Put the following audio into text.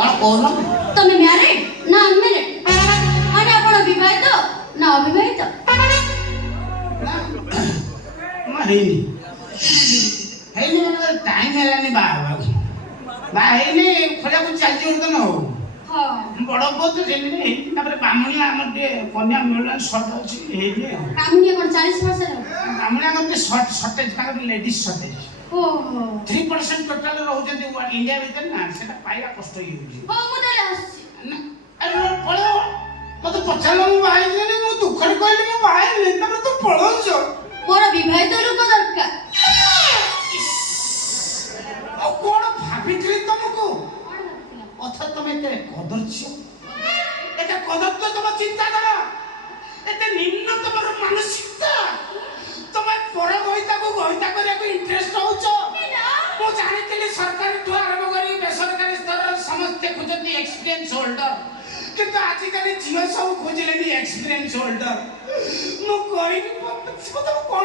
କ'ଣ କହୁନ? ତମେ ମ୍ୟାରେଡ୍ ନା ଅନମ୍ୟାରେଡ୍? ମାନେ ଆପଣ ବିବାହିତ ନା ଅବିବାହିତ? ମୁଁ ହେଇନି ମାନେ ଟାଇମ୍ ହେଲାନି ବାହା ହେବାକୁ। ବାହା ହେଇନି ଖୋଜାକୁ ଚାଲିଛି ବର୍ତ୍ତମାନ ଆଉ। ବଡ଼ ପୁଅ ତ ସେମିତି ହେଇନି। ତାପରେ ବାମୁଣିଆ ଆମର ଟିକେ କନ୍ୟା ମିଳିଲା ସର୍ଟ ଅଛି ହେଇନି ଆଉ। ବାମୁଣିଆ କ'ଣ 40 ବର୍ଷର? ବାମୁଣିଆଙ୍କର ଟିକେ ସର୍ଟେଜ, ତାଙ୍କର ଲେଡିଜ୍ ସର୍ଟେଜ। 3% ଟୋଟାଲ ରହୁଛନ୍ତି ଇଣ୍ଡିଆ ଭିତରେ ନା, ସେଟା ପାଇବା କଷ୍ଟ ହେଇଯାଉଛି। ହଉ ମୁଁ ତାହେଲେ ଆସୁଛି। ପଳେଇବ ମତେ ପଚାରିଲ ମୁଁ ବାହା ହେଇଥିଲି, ମୁଁ ଦୁଃଖରେ କହିଲି ମୁଁ ବାହା ହେଇନି, ତମେ ତ ପଳଉଛ। ମୋର ବିବାହିତ ଲୋକ ଦରକାର। ଆଉ କଣ ଭାବିଥିଲି ତମକୁ? କଥା ତମେ ଏତେ କଦର୍ଯ୍ୟ, ଏତେ କଦର୍ଯ୍ୟ ତମ ଚିନ୍ତାଧାରା, ଏତେ ନିମ୍ନ ତମର ମାନସିକତା। ତମେ ପର ଗଇତାକୁ ଗଇତା କରିବାକୁ ଇଣ୍ଟରେଷ୍ଟ ହଉଛ। ମୁଁ ଜାଣିଥିଲି ସରକାରୀଠୁ ଆରମ୍ଭ କରି ବେସରକାରୀ ସ୍ତରରେ ସମସ୍ତେ ଖୋଜନ୍ତି ଏକ୍ସପିରିଏନ୍ସ ହୋଲ୍ଡର, କିନ୍ତୁ ଆଜିକାଲି ଝିଅ ସବୁ ଖୋଜିଲେନି ଏକ୍ସପିରିଏନ୍ସ ହୋଲ୍ଡର। ମୁଁ କହିଲି ତମେ କ'ଣ